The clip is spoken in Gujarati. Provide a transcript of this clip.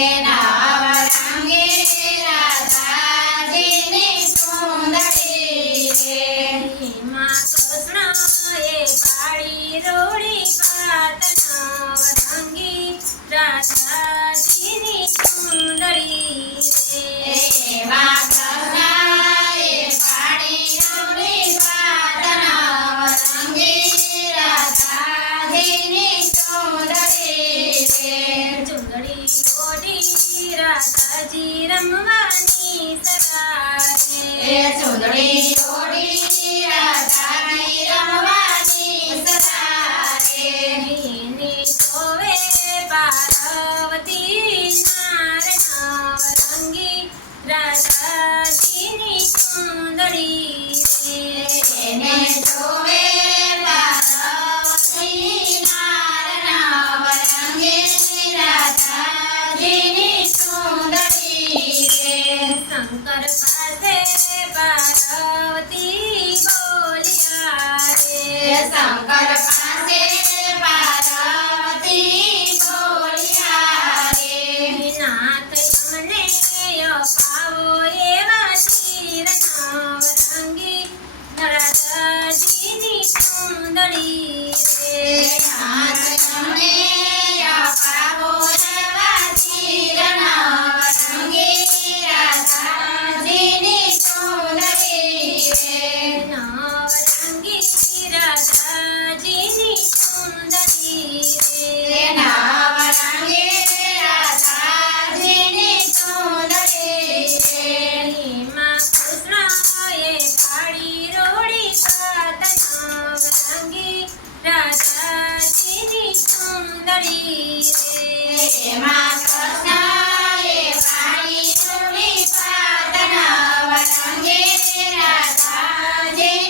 llena. રમવાની સવારે ચૂંદડી શંકર પાસે પાર્વતી બોલ્યા રે નાથ અમને અપાવો એવા ચીર નવરંગી રાધાજીની સુંદરી રે નાથ તમને અપાવો એવા ચીરના વરંગે રાધાજીની સુંદરી રે નવરંગી રાધાજીની સુંદરી રે એના વરંગે રાધાજીની સુંદરી રે એમાં કૃષ્ણએ પાડી રોડી પાત નવરંગી રાધાજીની સુંદરી રે એમાં કૃષ્ણએ વાણી રૂડી પાદના વરંગે રાધાજીની સુંદરી